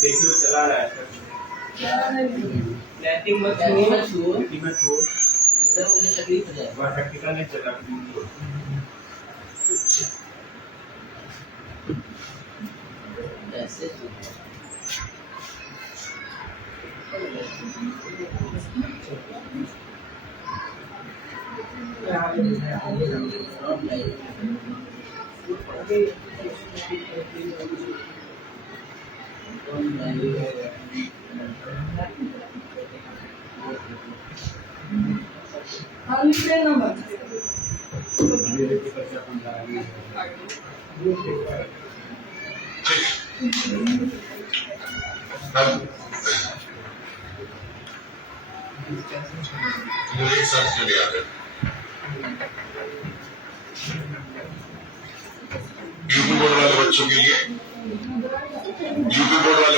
देखिए चला रहा है लैंडिंग मत छुओ इधर मुझे तकलीफ हो जाए प्रैक्टिकल नहीं चला ऐसे यूपी बोर्ड वाले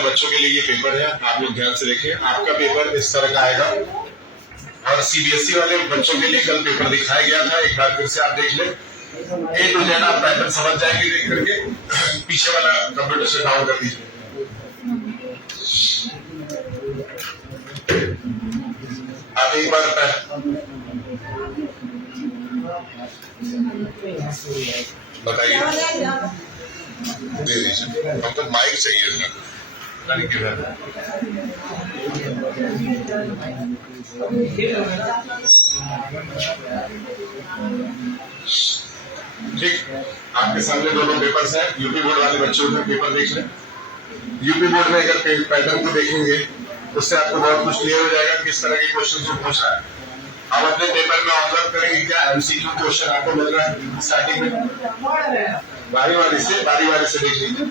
बच्चों के लिए ये पेपर है। आप लोग ध्यान से देखें, आपका पेपर इस तरह का आएगा और सीबीएसई वाले बच्चों के लिए कल पेपर दिखाया गया था। एक बार फिर से आप देख लें, ए टू जेड आप पैटर्न समझ जाएंगे देख करके। पीछे वाला कंप्यूटर से डाउन कर दीजिए। आप एक बार बताइए, दे दीजिए। हमको माइक चाहिए सर। ठीक, आपके सामने दोनों पेपर्स हैं। यूपी बोर्ड वाले बच्चों का पेपर देख लें। यूपी बोर्ड में अगर पैटर्न को देखेंगे उससे आपको बहुत कुछ क्लियर हो जाएगा किस तरह के क्वेश्चन को पूछा है। आप अपने पेपर में ऑब्जर्व करेंगे क्या एमसीक्यू क्वेश्चन आपको मिल रहा है स्टार्टिंग में। बारी बारी से देख लीजिए।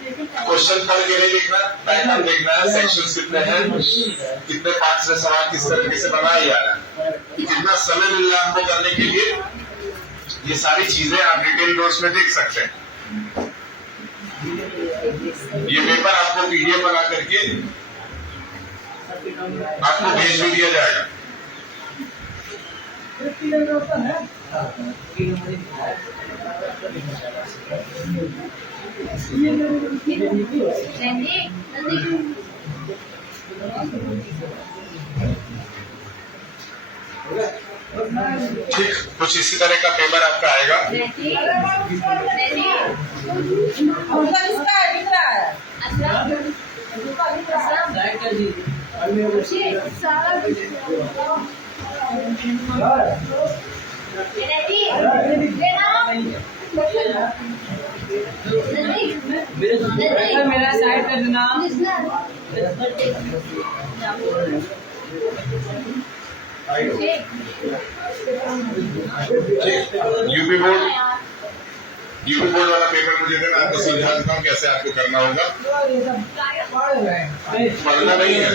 क्वेश्चन पढ़ के नहीं देखना, पैटर्न देखना है, सेक्शंस कितने हैं, कितने पार्ट्स में सवाल किस तरीके से बनाया जा रहा है, कितना समय मिल रहा है हमको करने के लिए। ये सारी चीजें आप डिटेल नोट्स में देख सकते हैं। ये पेपर आपको पीडीएफ बना करके आपको भेज भी दिया जाएगा। ठीक, कुछ इसी तरह का पेपर आपका आएगा। मेरा साइड कर देना। यूपी बोर्ड वाला पेपर मुझे देना, आपको समझा देता हूँ कैसे आपको करना होगा। पढ़ना नहीं है।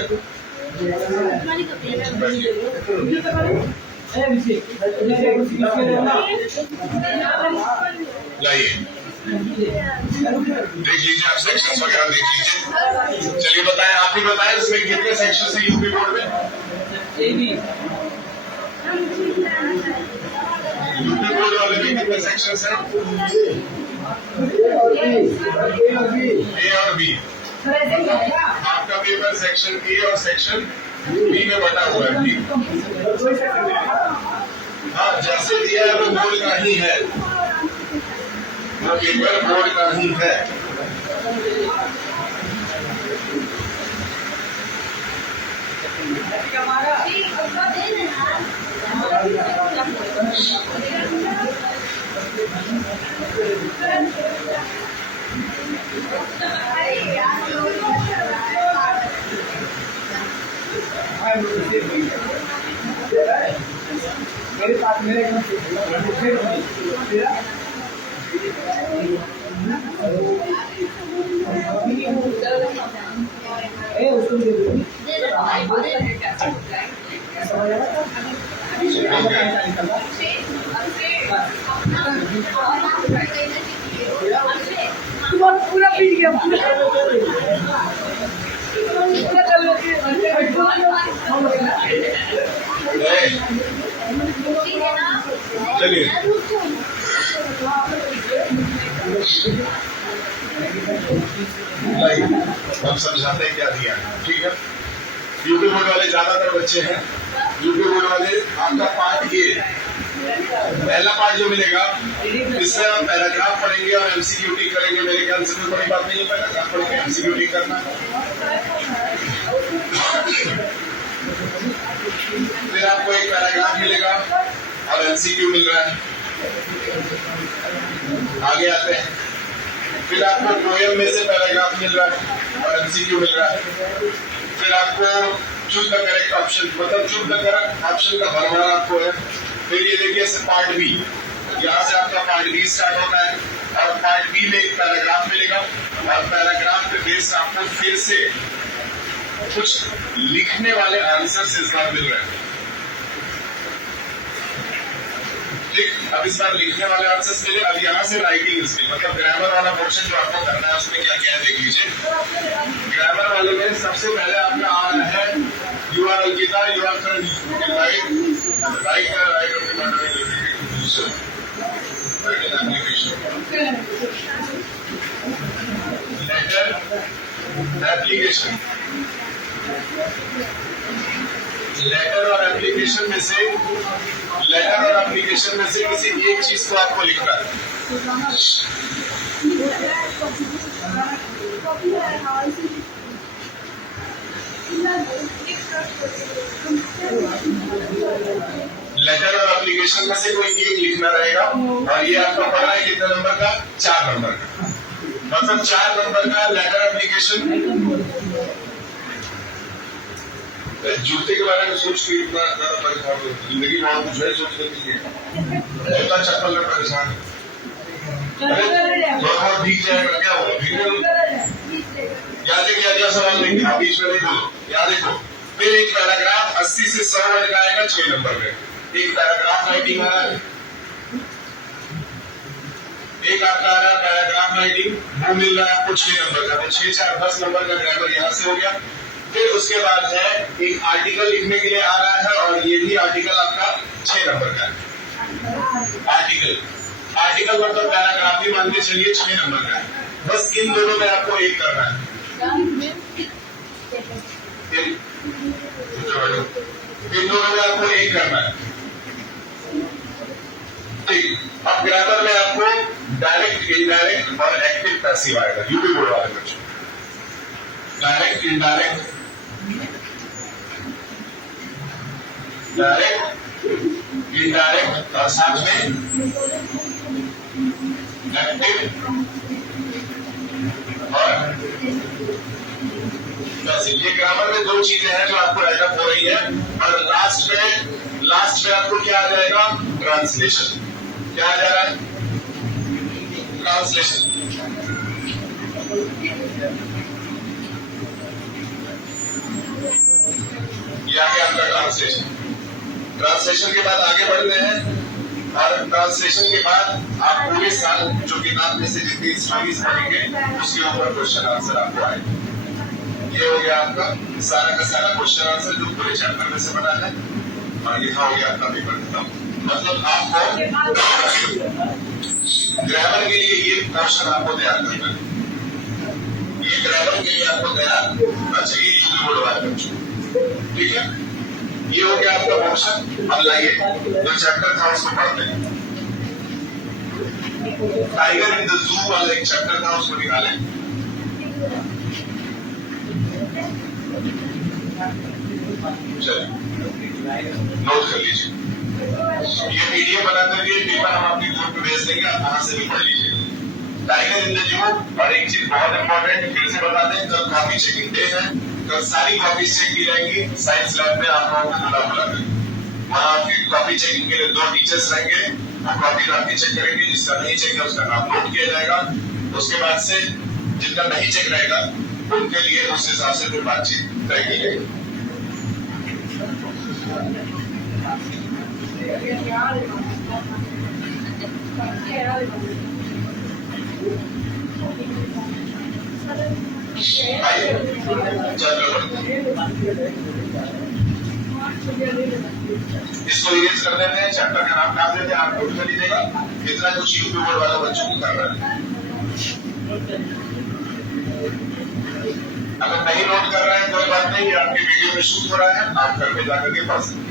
लाइए देख लीजिए, आप सेक्शंस वगैरह देख लीजिए। चलिए बताएं, आप ही बताएं इसमें कितने सेक्शंस है यूपी बोर्ड में। यूपी बोर्ड वाले में कितने सेक्शंस हैं? ए और बी। आपका पेपर सेक्शन ए और सेक्शन बी में बटा हुआ है। ठीक, हाँ जैसे दिया है वो बोर्ड का ही है, वो पेपर बोर्ड का ही है। मेरे पास मेरे उसको तुम्हारा पूरा पीट गया पूरा चल चलिए हम समझाते हैं क्या दिया है, ठीक है। यूपी बोर्ड वाले ज्यादातर बच्चे हैं, यूपी बोर्ड वाले आपका पार्ट ए पहला पार्ट जो मिलेगा इसमें आप पैराग्राफ पढ़ेंगे और एमसीक्यू टिक करेंगे। मेरे ख्याल से कोई बड़ी बात नहीं है, पैराग्राफ पढ़ेंगे एमसीक्यू टिक करना। फिर आपको एक पैराग्राफ मिलेगा और एमसीक्यू मिल रहा है। आगे आते हैं, फिर आपको पोएम में से पैराग्राफ मिल रहा है और एमसीक्यू मिल रहा है। फिर आपको चूज द करेक्ट ऑप्शन, मतलब चूज द करेक्ट ऑप्शन का भरमार आपको है। फिर ये देखिए पार्ट बी, यहाँ से आपका पार्ट बी स्टार्ट होता है और पार्ट बी में एक पैराग्राफ मिलेगा और पैराग्राफ के बेस आपको फिर से कुछ लिखने वाले आंसर्स इस बार मिल रहे हैं। ठीक, अब इस बार लिखने वाले आंसर्स मिले। अब यहाँ से राइटिंग स्किल, मतलब ग्रामर वाला पोर्शन जो आपको करना है उसमें क्या क्या है देख लीजिए। ग्रामर वाले में सबसे पहले आपका आ रहा है यू आर अलकिता, यू आर एप्लीकेशन। लेटर और एप्लीकेशन में से किसी एक चीज को आपको लिखना है। लेटर और एप्लीकेशन में से कोई एक लिखना रहेगा और ये आपको पढ़ना है कितने नंबर का? 4 नंबर का, मतलब 4 नंबर का लेटर एप्लीकेशन। जूते के बारे में सोच के इतना जिंदगी बहुत कुछ है, सोच जूता चप्पल में परेशान बहुत भीग जाएगा, क्या होगा? याद है क्या सवाल लेंगे आप बीच में नहीं बोलो, याद देखो। फिर एक पैराग्राफ 80 से 100 वर्ड का आएगा 6 नंबर में। एक पैराग्राफ राइटिंग आ रहा है, एक आपका आ रहा है पैराग्राफ राइटिंग, वो मिल रहा है आपको 6 नंबर का। तो 6 4 10 नंबर का ग्रामर यहाँ से हो गया। फिर उसके बाद है एक आर्टिकल लिखने के लिए आ रहा है और ये भी आर्टिकल आपका 6 नंबर का है। आर्टिकल मतलब पैराग्राफ भी मान के चलिए 6 नंबर का है। बस इन दोनों में आपको एक करना है। इन दोनों में आपको एक करना है, ठीक। अब ग्रामर में आपको डायरेक्ट, इनडायरेक्ट और एक्टिव पैसिव आएगा यूपी बोर्ड वाले बच्चों। डायरेक्ट, इनडायरेक्ट, इनडायरेक्ट और साथ में एक्टिव और पैसिव। ये ग्रामर में 2 चीजें हैं जो आपको एडअप हो रही है। और लास्ट में आपको क्या आ जाएगा? ट्रांसलेशन। क्या आ जा रहा है? ट्रांसलेशन। ये आ गया आपका ट्रांसलेशन। ट्रांसलेशन के बाद आगे बढ़ते हैं और ट्रांसलेशन के बाद आप पूरे साल जो किताब में से जितनी स्टोरीज पढ़ेंगे उसके ऊपर क्वेश्चन आंसर आपको आएगा। ये हो गया आपका सारा का सारा क्वेश्चन आंसर जो पूरे चैप्टर में से बना है और लिखा हो गया आपका पेपर खत्म। मतलब आपको ग्रामर के लिए ये पोर्शन आपको तैयार करना है। ये ग्रामर के लिए आपको तैयार करना चाहिए यूपी बोर्ड वाले बच्चों, ठीक है। ये हो गया आपका पोर्शन। अब लाइए जो चैप्टर था उसको पढ़ते हैं। टाइगर इन द जू वाला एक चैप्टर था, उसको निकालें। चलिए नोट कर लीजिए। ये पीडीएफ बना करके पेपर हम आपके ग्रुप में भेज देंगे, आप वहां से भी पढ़ लीजिए। Tiger in the zoo. और एक चीज बहुत इंपॉर्टेंट फिर से बता दें, कल कॉपी चेकिंग डे है, कल सारी कॉपीज चेक की जाएंगी साइंस लैब में। आप लोगों को बुला कर वहाँ आपकी कॉपी चेकिंग के लिए 2 टीचर्स रहेंगे, वो कॉपी आपकी चेक करेंगे। जिसका नहीं चेक है उसका नाम नोट किया जाएगा। उसके बाद से जिनका नहीं चेक रहेगा उनके लिए उस हिसाब से फिर बातचीत तय की जाएगी। आइए चैप्टर पढ़ते हैं। इसको इरेज कर देते हैं, चैप्टर का नाम डाल देते हैं, आप नोट कर लीजिएगा कितना कुछ यूपी बोर्ड वालों बच्चों को कर रहा है। अगर नहीं नोट कर रहे हैं कोई बात नहीं, आपके वीडियो में शूट हो रहा है, आप घर में जाकर के पढ़ सकते हैं।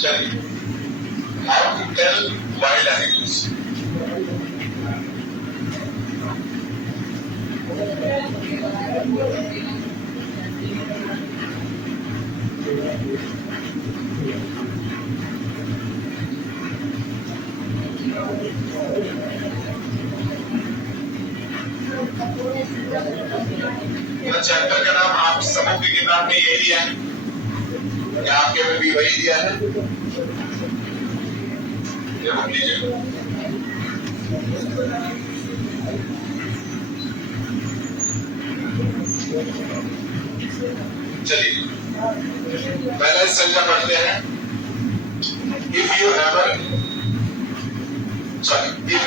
चलिए, how to tell wild animals. Chapter का नाम आप सबों की किताब में यही दिया है, क्या आपके में भी वही दिया है? ये बुक लीजिए। चलिए पहला संख्या पढ़ते हैं। If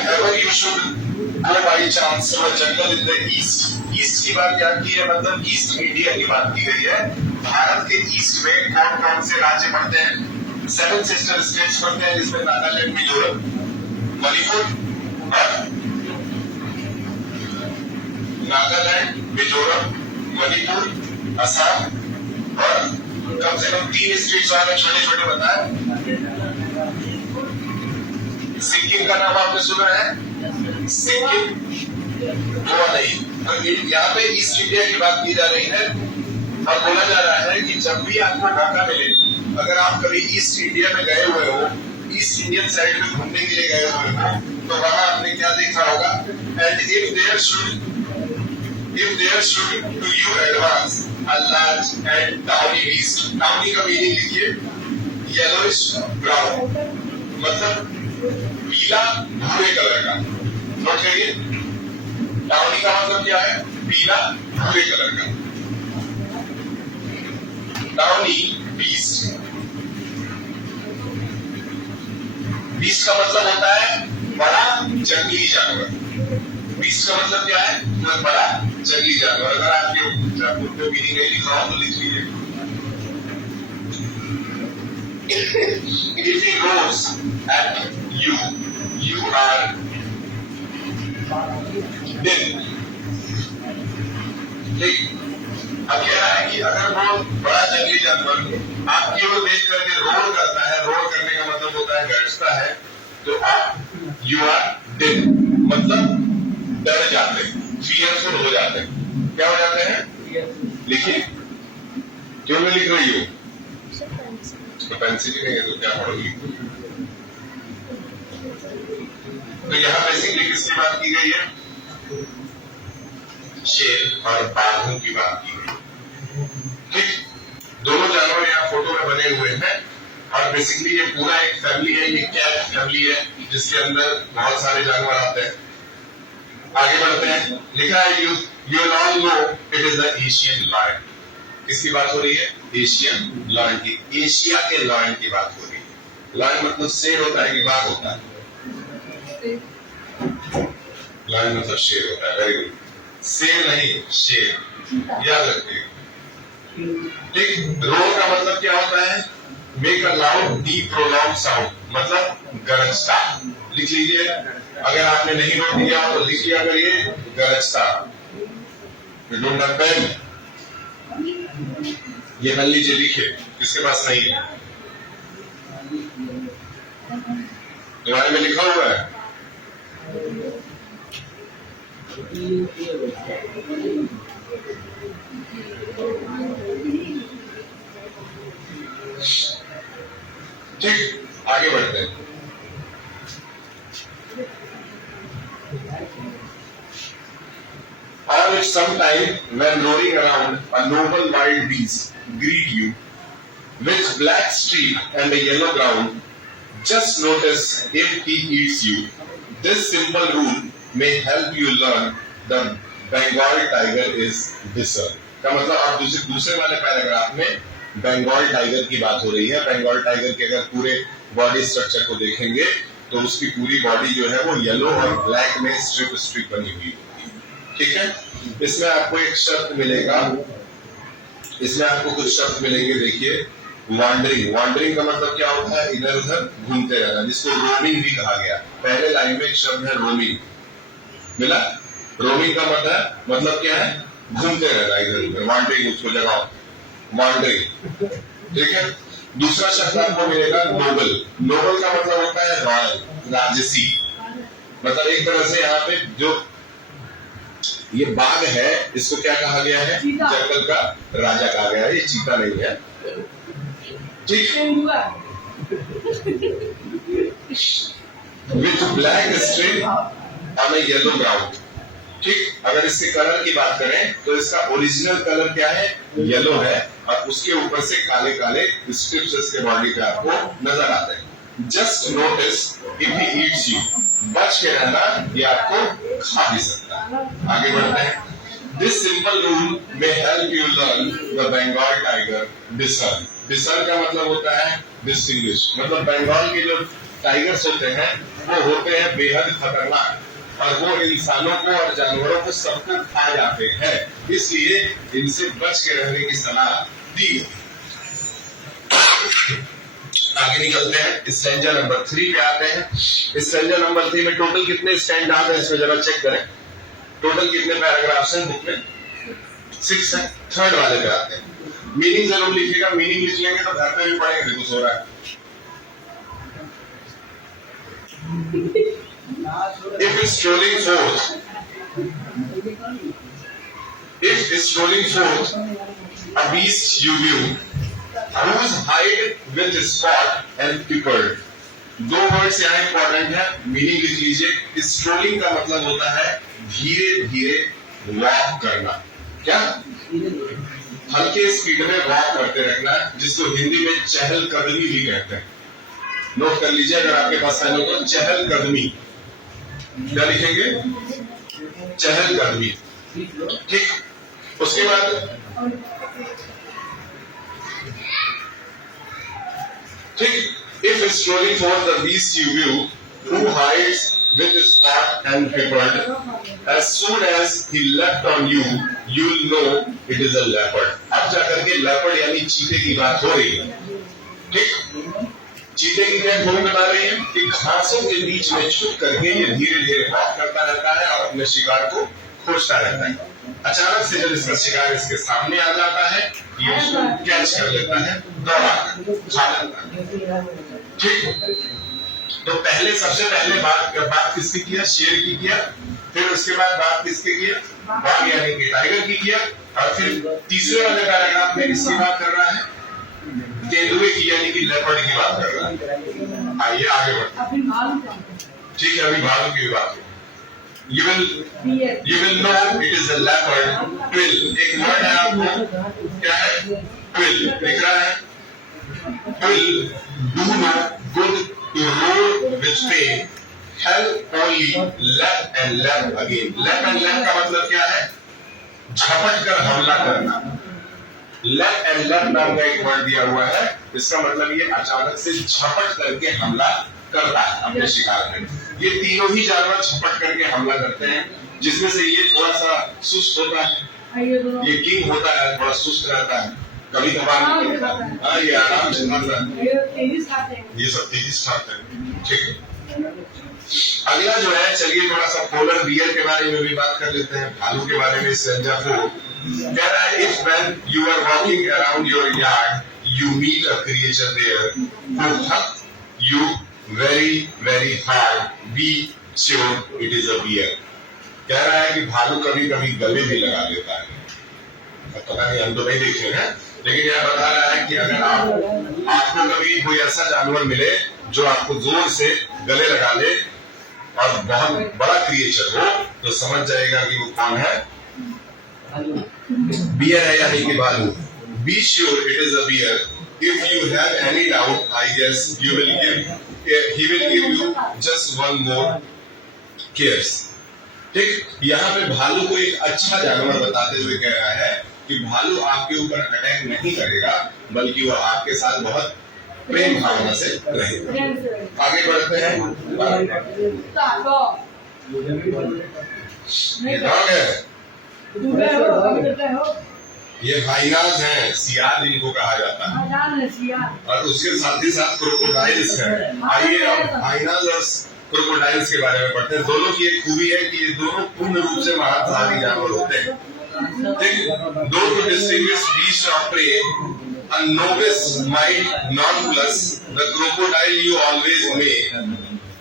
ever you should go by chance to a jungle in the east. East की बात क्या की है, मतलब ईस्ट इंडिया की बात की गई है। भारत के ईस्ट में कौन कौन से राज्य पड़ते हैं? 7 सिस्टर स्टेट्स पड़ते हैं, जिसमें नागालैंड, मिजोरम, मणिपुर और नागालैंड, मिजोरम, मणिपुर, असम और कम से कम 3 स्टेट्स वाले छोटे छोटे बताए। सिक्किम का नाम आपने सुना है? सिक्किम, गोवा नहीं। तो यहाँ पे ईस्ट इंडिया की बात की जा रही है और बोला जा रहा है कि जब भी आपको मौका मिले, अगर आप कभी ईस्ट इंडिया में गए हुए हो, ईस्ट इंडियन साइड में घूमने के लिए गए हुए हो, तो वहां आपने क्या देखा होगा? And if there should to you advance a large and downy beast। downy का मीनिंग लिखिए, येलोइश ब्राउन, मतलब पीला भूरे कलर का। नोट करिए, डाउनी का मतलब क्या है? पीला भूरे कलर का। Downy beast. बीस्ट का मतलब होता है बड़ा जंगली जानवर। बीस्ट का मतलब क्या है? बड़ा जंगली जानवर। अगर आपके बुक में मीनिंग नहीं लिखा हो तो लिख लीजिए। If he goes at you, you are dead। ठीक, अब कह रहा है कि अगर वो बड़ा जंगली जानवर आपकी ओर देख करके रोड करता है, रोड करने का मतलब होता है गरजता है, तो आप यू आर डेड, मतलब डर जाते हैं, फियरफुल हो जाते हैं। क्या हो जाते हैं? लिखिए, क्यों में लिख रही हो? तो पेंसिल ही नहीं है तो क्या पढ़ोगी? तो यहाँ बेसिकली किसकी बात की गई है? शेर और बाघों की बात की गई। ठीक, दोनों जानवर यहाँ फोटो में बने हुए हैं और बेसिकली ये पूरा एक फैमिली है, ये कैट फैमिली है जिसके अंदर बहुत सारे जानवर आते हैं। आगे बढ़ते हैं, लिखा है you all know it is the Asian lion। किसकी बात हो रही है? एशियन लायन की, एशिया के लायन की बात हो रही है। लायन मतलब शेर होता है कि बाघ होता है? लायन मतलब शेर होता है। वेरी गुड, शेर नहीं शेर, याद रखिए। ठीक, रोर का मतलब क्या होता है? Make a loud deep prolong sound, मतलब गरजता। लिख लीजिए, अगर आपने नहीं नोट किया तो लिख लिया करिए, गरजता। ढूंढना पेन, ये पेन लीजिए, लिखिए, किसके पास नहीं है? तुम्हारे में लिखा हुआ है? ठीक, आगे बढ़ते हैं। Or if sometime when roaming around, a noble wild beast greet you with black streak and a yellow ground, Just notice if he eats you. This simple rule may help you learn the Bengal tiger is discerned. का मतलब आप दूसरे वाले paragraph में Bengal tiger की बात हो रही है। बंगाल टाइगर के अगर पूरे बॉडी स्ट्रक्चर को देखेंगे तो उसकी पूरी बॉडी जो है वो येलो और ब्लैक में स्ट्रिप स्ट्रिप बनी हुई होती है। ठीक है, इसमें आपको एक शब्द मिलेगा, इसमें आपको कुछ शब्द मिलेंगे। देखिए, वॉन्डरिंग। वॉन्डरिंग का मतलब क्या होता है? इधर उधर घूमते रहना, जिसको रोमिंग भी कहा गया। पहले लाइन में एक शब्द है रोमिंग, मिला। रोमिंग का मतलब क्या है? घूमते रहना इधर उधर। वॉन्डरिंग उसको लगाओ, वॉन्डरिंग। ठीक है, दूसरा शब्द आपको मिलेगा नोबल। नोबल का मतलब होता है रॉयल, राजसी। मतलब एक तरह से यहाँ पे जो ये बाघ है, इसको क्या कहा गया है? जंगल का राजा कहा गया है। ये चीता नहीं है। ठीक, with black strip on A yellow ground. ठीक, अगर इसके कलर की बात करें तो इसका ओरिजिनल कलर क्या है? येलो है, और उसके ऊपर से काले काले स्ट्रिप्स इसके बॉडी पे आपको नजर आते हैं। Just notice if he eats you, बच के रहना, ये आपको खा भी सकता है। आगे बढ़ते हैं। This simple rule may help you learn the Bengal tiger discern. Discern का मतलब होता है डिस्टिंग्विश। मतलब बंगाल के जो टाइगर्स होते हैं वो होते हैं बेहद खतरनाक, और वो इंसानों को और जानवरों को सबको खा जाते हैं, इसलिए इनसे बच के रहने की सलाह दी गई। आगे निकलते हैं, स्टैंजा नंबर 3 पे आते हैं। स्टैंजा नंबर 3 में टोटल कितने स्टैंड हैं इसमें जरा चेक करें। टोटल कितने पैराग्राफ्स हैं बुक में? 6 है। थर्ड वाले पे आते हैं। मीनिंग जरूर लिखिएगा, मीनिंग लिख लेंगे तो घर पे भी पढ़ेंगे। कुछ हो रहा है। If strolling forth, a beast you view, whose hide with spot and peppered. दो वर्ड्स यहाँ इंपॉर्टेंट है, मीनिंग लिख लीजिए। स्ट्रोलिंग का मतलब होता है धीरे धीरे वॉक करना। क्या? हल्के स्पीड में वॉक करते रखना, जिसको हिंदी में चहलकदमी भी कहते हैं। नोट कर लीजिए, अगर आपके पास है तो चहलकदमी। क्या लिखेंगे? चहलकदमी। ठीक, उसके बाद ठीक, if strolling for the beast you view, who hides with spot and peppered, as soon as he leapt on you, you'll know it is a leopard. अब जाकर के leopard यानी चीते की बात हो रही है। ठीक, चीते की क्या भूमिका बता रही है कि घासों के बीच में छुप करके ये धीरे धीरे वॉक करता रहता है और अपने शिकार को खोजता रहता है। अचानक से जब इसका शिकार इसके सामने आ जाता है, ये उसको कैच कर लेता है, दौड़ा कर खा जाता है। ठीक, तो पहले सबसे पहले बात किसकी किया? शेर की किया। फिर उसके बाद बात किसकी किया? बाघ यानी कि टाइगर की किया। और फिर तीसरे वाले पैराग्राफ में किसकी बात कर रहा है? तेंदुए की यानी कि लेपर्ड की बात कर रहा है। आइए आगे बढ़ते। ठीक है, अभी भालू की बात है। You will know it is a leopard. Quill, एक वर्ड है आपको, क्या है? Quill, दिख रहा है? Quill do no good to roar with pain. Help only lap and lap again. Lap and lap का मतलब क्या है? झपट कर हमला करना। लेफ्ट एंड लेफ्ट नाम का एक वर्ड दिया हुआ है, इसका मतलब ये अचानक से झपट करके हमला करता है अपने शिकार में। ये तीनों ही जानवर झपट करके हमला करते हैं, जिसमें से ये थोड़ा सा सुस्त होता है, ये किंग होता है, थोड़ा सुस्त रहता है, कभी कभार ये आराम से रहता है, ये सब तेजी से खाते हैं। ठीक है, अगला जो है, चलिए थोड़ा सा पोलर बियर के बारे में भी बात कर लेते हैं, भालू के बारे में। स्टैंजा 4 कह रहा है, if when you are walking around your yard, you meet a creature there who hug you very very hard, be sure it is a bear. कह रहा है कि भालू कभी कभी गले भी लगा लेता है। पता नहीं, हम तो नहीं देखे हैं, लेकिन यह बता रहा है कि अगर आपको कभी कोई ऐसा जानवर मिले जो आपको जोर से गले लगा ले और बहुत बड़ा क्रिएचर हो, तो समझ जाएगा कि वो कौन है? बियर है यानी कि भालू। Be sure it is a bear If you have any doubt, I guess he will give you just one more cares. ठीक, यहाँ पे भालू को एक अच्छा जानवर बताते हुए कह रहा है कि भालू आपके ऊपर अटैक नहीं करेगा, बल्कि वो आपके साथ बहुत प्रेम भावना से रहेगा। आगे बढ़ते हैं। ये डॉग है, ये हाइनाज हैं, सियार जिनको कहा जाता है, और उसके साथ ही साथ क्रोकोडाइल्स हैं। आइए अब हाइनाज और क्रोकोडाइल्स के बारे में पढ़ते हैं। दोनों की एक खूबी है कि ये दोनों पूर्ण रूप से मांसाहारी जानवर होते हैं। Though to distinguish beast of prey, a novice might nonplus the crocodile you always may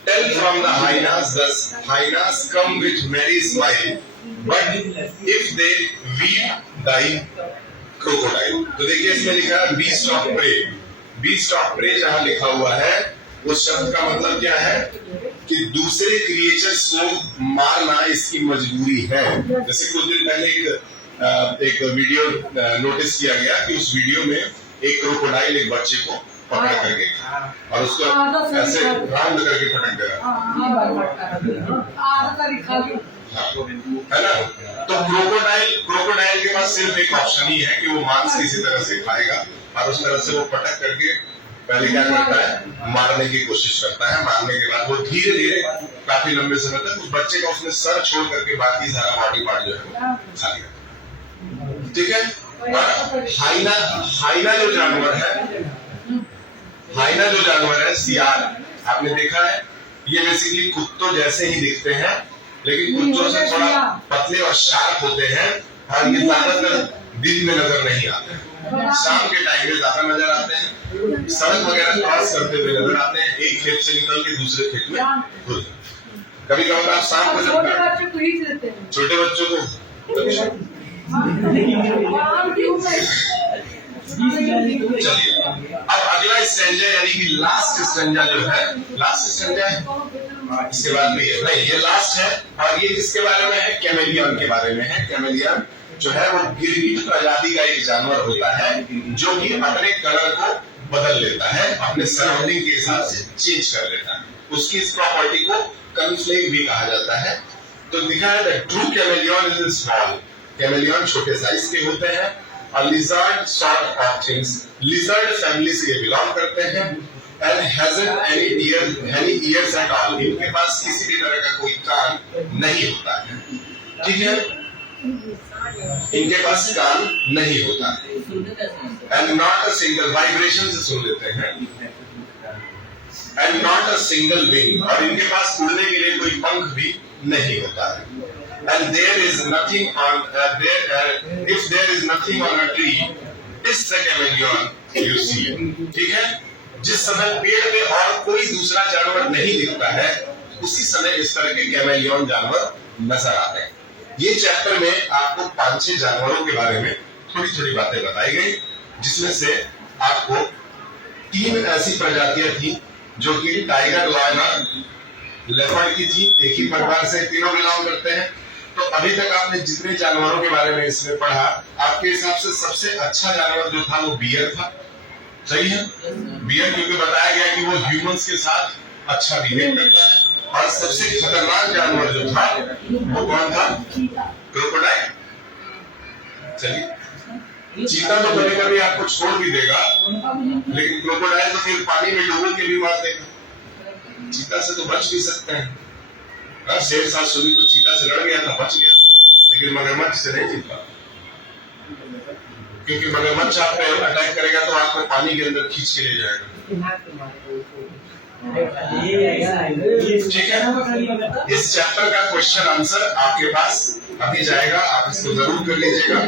tell from the hyenas. Thus, hyenas come with merry smile, but if they weep thy crocodile. तो देखिए इसमें लिखा है beast of prey. beast of prey जहाँ लिखा हुआ है, उस शब्द का मतलब क्या है कि दूसरे क्रिएचर्स को मारना इसकी मजबूरी है। जैसे कुछ दिन पहले एक वीडियो नोटिस किया गया कि उस वीडियो में एक क्रोकोडाइल एक बच्चे को पकड़ करके और उसको ऐसे राउंड करके फटक गया, है ना। तो क्रोकोडाइल के पास सिर्फ एक ऑप्शन ही है कि वो मांस किसी तरह से खाएगा, और उस तरह से वो पटक करके पहले क्या करता है, मारने की कोशिश करता है। मारने के बाद वो धीरे धीरे काफी लंबे समय तक उस बच्चे का उसने सर छोड़ करके बाकी सारा बॉडी पार्ट जो है खा लिया। ठीक है। और हाइना जो जानवर है, सियार, आपने देखा है, ये बेसिकली कुत्तों जैसे ही दिखते हैं, लेकिन कुत्तों से थोड़ा पतले और शार्प होते हैं, और ये ज्यादातर दिन में नजर नहीं आते हैं, शाम के टाइम में ज्यादा नजर आते हैं। सड़क वगैरह क्रॉस करते हुए नजर आते हैं, एक खेत से निकल के दूसरे खेत में घुस। कभी कभार आप शाम को छोटे बच्चों को चलिए अब अगला स्टैंजा यानी कि लास्ट स्टैंजा जो है, लास्ट स्टैंजा है, इसके बाद में ये नहीं, ये लास्ट है, और ये किसके बारे में है, कैमेलियन के बारे में है। कैमेलियन जो है वो गिरगिट प्रजाति का एक जानवर होता है जो कि अपने कलर को बदल लेता है, अपने सराउंडिंग के हिसाब से चेंज कर लेता है। उसकी इस प्रॉपर्टी को कन्फ्लेग भी कहा जाता है। तो दिखा है the true chameleon is small, chameleon छोटे साइज के होते हैं, और lizard sort of things, lizard family से ये बिलोंग करते हैं, and hasn't any years at all, इनके पास किसी भी तरह का कोई कान नहीं होता है। ठीक है, इनके पास कान नहीं होता है, and not a single, vibration से सुन लेते हैं, and not a single wing, और इनके पास उड़ने के लिए कोई पंख भी नहीं होता है। And there is nothing on if there is nothing on a tree, is the chameleon you see. ठीक है, जिस समय पेड़ पे और कोई दूसरा जानवर नहीं दिखता है, उसी समय इस तरह के कैमेलियन जानवर नजर आते हैं। ये चैप्टर में आपको 5-6 जानवरों के बारे में थोड़ी बातें बताई गई, जिसमें से आपको 3 ऐसी प्रजातियां थी जो कि टाइगर, लायन, लेपर्ड की थी। एक ही परिवार से तीनों बिलोंग करते हैं। तो अभी तक आपने जितने जानवरों के बारे में इसमें पढ़ा, आपके हिसाब से सबसे अच्छा जानवर जो था वो बियर था, सही है? बियर क्योंकि बताया गया कि वो ह्यूमंस के साथ अच्छा बिहेव करता है। और सबसे खतरनाक जानवर जो था वो कौन था? क्रोकोडाइल। चलिए, चीता तो कभी कभी आपको छोड़ भी देगा, लेकिन क्रोकोडाइल तो फिर पानी में डूबो के भी मार देगा। चीता से तो बच भी सकते हैं। शेर साथ सुनी तो चीता से लड़ गया था, बच गया, लेकिन मगरमच्छ से नहीं जीत पाया, क्योंकि मगरमच्छ आप पे अटैक करेगा तो आपको पानी के अंदर खींच के ले जाएगा। ठीक है, इस चैप्टर का क्वेश्चन आंसर आपके पास अभी जाएगा, आप इसको जरूर कर लीजिएगा।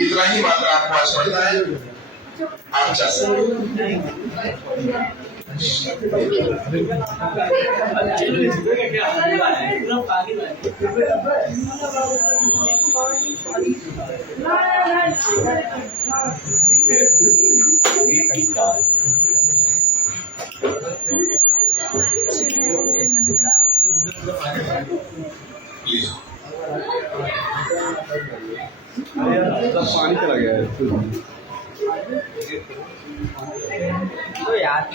इतना ही मात्र आपको आज पढ़ना है, आप जा सकते। पानी चला गया है। तो यार